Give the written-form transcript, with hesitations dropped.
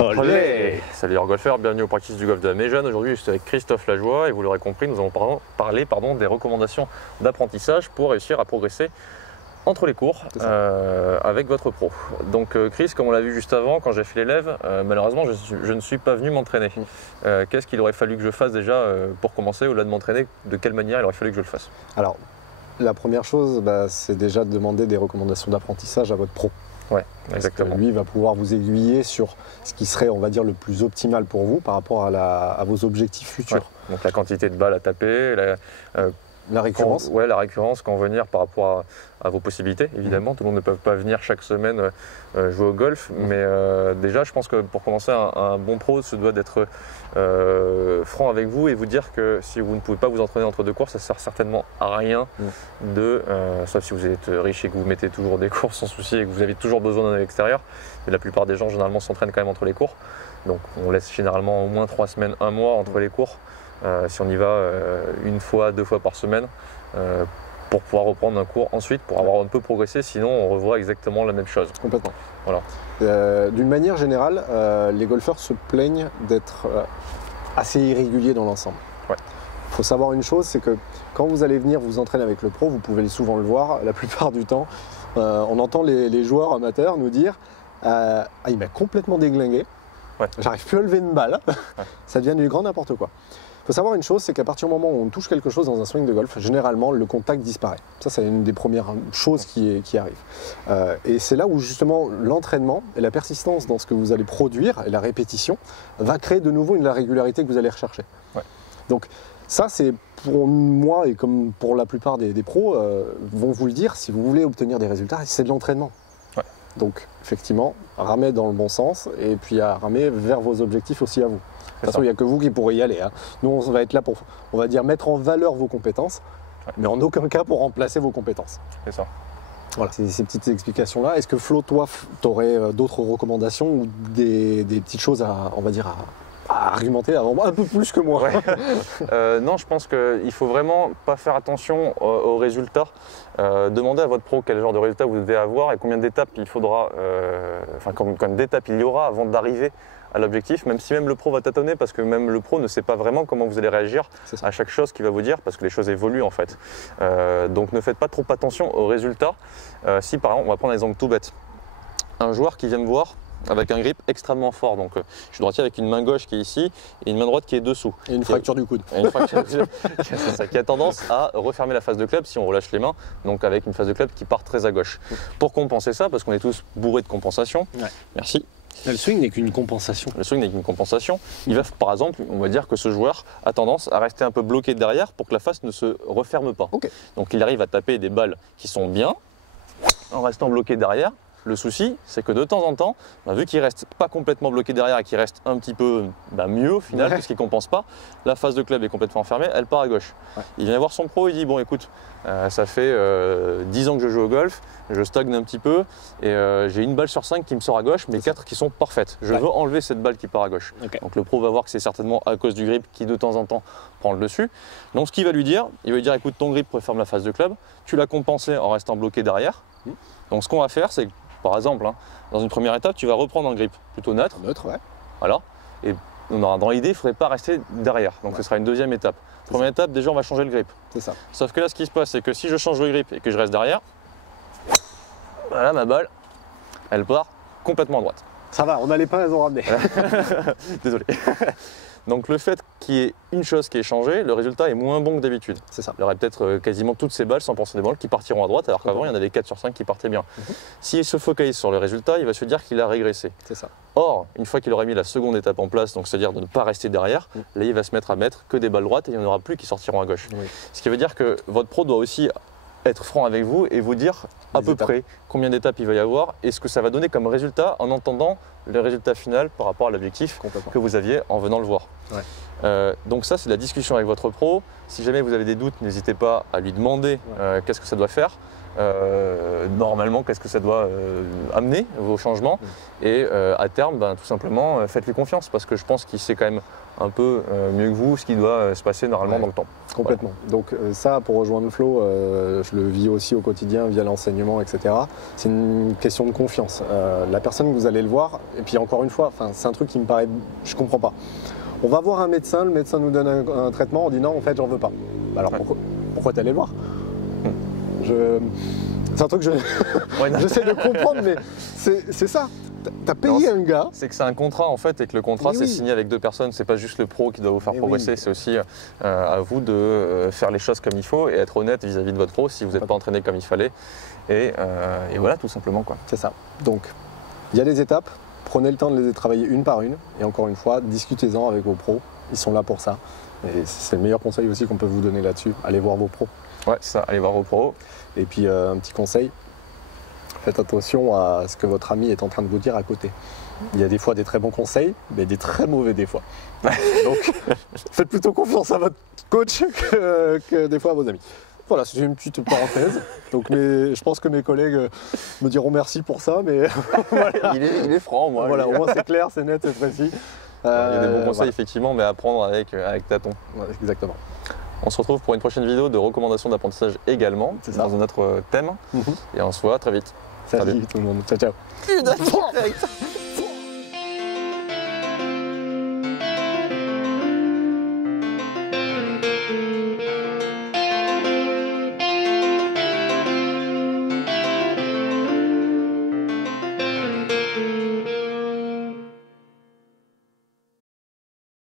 Olé. Salut les golfeurs, bienvenue au Practice du golf de la Méjeune. Aujourd'hui je suis avec Christophe Lajoie et vous l'aurez compris, nous allons parler des recommandations d'apprentissage pour réussir à progresser entre les cours avec votre pro. Donc Chris, comme on l'a vu juste avant, quand j'ai fait l'élève, malheureusement je ne suis pas venu m'entraîner. Qu'est-ce qu'il aurait fallu que je fasse déjà pour commencer, au-delà de m'entraîner, de quelle manière il aurait fallu que je le fasse? Alors, la première chose, c'est déjà de demander des recommandations d'apprentissage à votre pro. Ouais, exactement. Lui va pouvoir vous aiguiller sur ce qui serait, on va dire, le plus optimal pour vous par rapport à vos objectifs futurs. Ouais. Donc la quantité de balles à taper, la récurrence. La récurrence, quand venir par rapport à vos possibilités, évidemment. Tout le monde ne peut pas venir chaque semaine jouer au golf, mais déjà, je pense que pour commencer, un bon pro se doit d'être franc avec vous et vous dire que si vous ne pouvez pas vous entraîner entre deux courses, ça ne sert certainement à rien sauf si vous êtes riche et que vous mettez toujours des courses sans souci et que vous avez toujours besoin d'un extérieur. Mais la plupart des gens, généralement, s'entraînent quand même entre les cours. Donc, on laisse généralement au moins 3 semaines, 1 mois entre les cours. Si on y va une fois, 2 fois par semaine, pour pouvoir reprendre un cours ensuite, pour avoir un peu progressé, sinon on revoit exactement la même chose. Complètement. Voilà. D'une manière générale, les golfeurs se plaignent d'être assez irréguliers dans l'ensemble. Ouais. Il faut savoir une chose, c'est que quand vous allez venir vous entraîner avec le pro, vous pouvez souvent le voir, la plupart du temps, on entend les joueurs amateurs nous dire il m'a complètement déglingué, j'arrive plus à lever une balle, ça devient du grand n'importe quoi. Il faut savoir une chose, c'est qu'à partir du moment où on touche quelque chose dans un swing de golf, généralement le contact disparaît. Ça, c'est une des premières choses qui arrive. Et c'est là où justement l'entraînement et la persistance dans ce que vous allez produire et la répétition va créer de nouveau la régularité que vous allez rechercher. Ouais. Donc ça, c'est pour moi et comme pour la plupart des pros vont vous le dire, si vous voulez obtenir des résultats, c'est de l'entraînement. Ouais. Donc effectivement, ramer dans le bon sens et puis à ramer vers vos objectifs aussi à vous. De toute façon, il n'y a que vous qui pourrez y aller. Nous, on va être là pour, on va dire, mettre en valeur vos compétences, mais en aucun cas pour remplacer vos compétences. C'est ça. Voilà, ces petites explications-là. Est-ce que Flo, toi, tu aurais d'autres recommandations ou des petites choses à, on va dire, à argumenter avant moi, un peu plus que moi? Non, je pense qu'il ne faut vraiment pas faire attention aux résultats. Demandez à votre pro quel genre de résultat vous devez avoir et combien d'étapes il faudra, combien d'étapes il y aura avant d'arriver à l'objectif, même si le pro va tâtonner parce que même le pro ne sait pas vraiment comment vous allez réagir à chaque chose qu'il va vous dire parce que les choses évoluent en fait. Donc ne faites pas trop attention aux résultats. Si par exemple, on va prendre un exemple tout bête, un joueur qui vient me voir avec un grip extrêmement fort, donc je suis droitier avec une main gauche qui est ici et une main droite qui est dessous. Et une fracture du coude. Une fracture du coude, c'est ça, qui a tendance à refermer la face de club si on relâche les mains, donc avec une face de club qui part très à gauche. Pour compenser ça, parce qu'on est tous bourrés de compensation, merci. Le swing n'est qu'une compensation. Le swing n'est qu'une compensation. Il va, par exemple, on va dire que ce joueur a tendance à rester un peu bloqué derrière pour que la face ne se referme pas. Okay. Donc il arrive à taper des balles qui sont bien en restant bloqué derrière. Le souci, c'est que de temps en temps, vu qu'il ne reste pas complètement bloqué derrière et qu'il reste un petit peu mieux au final, puisqu'il ne compense pas, la face de club est complètement fermée, elle part à gauche. Ouais. Il vient voir son pro, il dit bon écoute, ça fait 10 ans que je joue au golf, je stagne un petit peu et j'ai une balle sur 5 qui me sort à gauche, mais 4 qui sont parfaites. Je veux enlever cette balle qui part à gauche. Okay. Donc le pro va voir que c'est certainement à cause du grip qui de temps en temps prend le dessus. Donc ce qu'il va lui dire, il va lui dire écoute, ton grip referme la face de club, tu l'as compensé en restant bloqué derrière. Donc ce qu'on va faire, c'est par exemple, dans une première étape, tu vas reprendre un grip plutôt neutre. Neutre, ouais. Voilà. Et dans l'idée, il ne faudrait pas rester derrière. Donc ce sera une deuxième étape. Première étape, déjà, on va changer le grip. C'est ça. Sauf que là, ce qui se passe, c'est que si je change le grip et que je reste derrière, voilà, ma balle, elle part complètement à droite. Ça va, on a les pains, elles ont ramené. Désolé. Donc le fait qu'il y ait une chose qui est changée, le résultat est moins bon que d'habitude. C'est ça. Il y aurait peut-être quasiment toutes ces balles, 100% des balles, qui partiront à droite, alors qu'avant il y en avait 4 sur 5 qui partaient bien. S'il se focalise sur le résultat, il va se dire qu'il a régressé. C'est ça. Or, une fois qu'il aura mis la seconde étape en place, donc c'est-à-dire de ne pas rester derrière, là il va se mettre à mettre que des balles droites et il n'y en aura plus qui sortiront à gauche. Ce qui veut dire que votre pro doit aussi être franc avec vous et vous dire à peu près combien d'étapes il va y avoir et ce que ça va donner comme résultat en entendant le résultat final par rapport à l'objectif que vous aviez en venant le voir. Donc ça, c'est la discussion avec votre pro. Si jamais vous avez des doutes, n'hésitez pas à lui demander qu'est-ce que ça doit faire. Normalement, qu'est-ce que ça doit amener, vos changements. Et à terme, tout simplement, faites-lui confiance parce que je pense qu'il sait quand même un peu mieux que vous ce qui doit se passer normalement dans le temps. Complètement. Donc ça, pour rejoindre Flo, je le vis aussi au quotidien via l'enseignement, etc. C'est une question de confiance. La personne que vous allez le voir, Et puis encore une fois, c'est un truc qui me paraît, je comprends pas. On va voir un médecin, le médecin nous donne un traitement, on dit non, en fait, j'en veux pas. Alors pourquoi t'es allé le voir? C'est un truc que j'essaie de comprendre, mais c'est ça. T'as payé un gars. C'est que c'est un contrat en fait, et que le contrat c'est signé avec deux personnes. C'est pas juste le pro qui doit vous faire progresser, c'est aussi à vous de faire les choses comme il faut et être honnête vis-à-vis de votre pro si vous n'êtes pas entraîné comme il fallait. Et voilà, tout simplement quoi. C'est ça. Donc, il y a des étapes. Prenez le temps de les travailler une par une. Et encore une fois, discutez-en avec vos pros. Ils sont là pour ça. Et c'est le meilleur conseil aussi qu'on peut vous donner là-dessus. Allez voir vos pros. Ouais, c'est ça. Allez voir vos pros. Et puis, un petit conseil. Faites attention à ce que votre ami est en train de vous dire à côté. Il y a des fois des très bons conseils, mais des très mauvais des fois. Donc, faites plutôt confiance à votre coach que des fois à vos amis. Voilà, c'est une petite parenthèse. Donc, je pense que mes collègues me diront merci pour ça, mais voilà. il est franc, moi. Voilà, au moins c'est clair, c'est net, c'est précis. Il y a des bons conseils effectivement, mais à prendre avec tâton. Ouais, exactement. On se retrouve pour une prochaine vidéo de recommandations d'apprentissage également, dans un autre thème. Et on se voit très vite. Salut tout le monde. Ciao, ciao.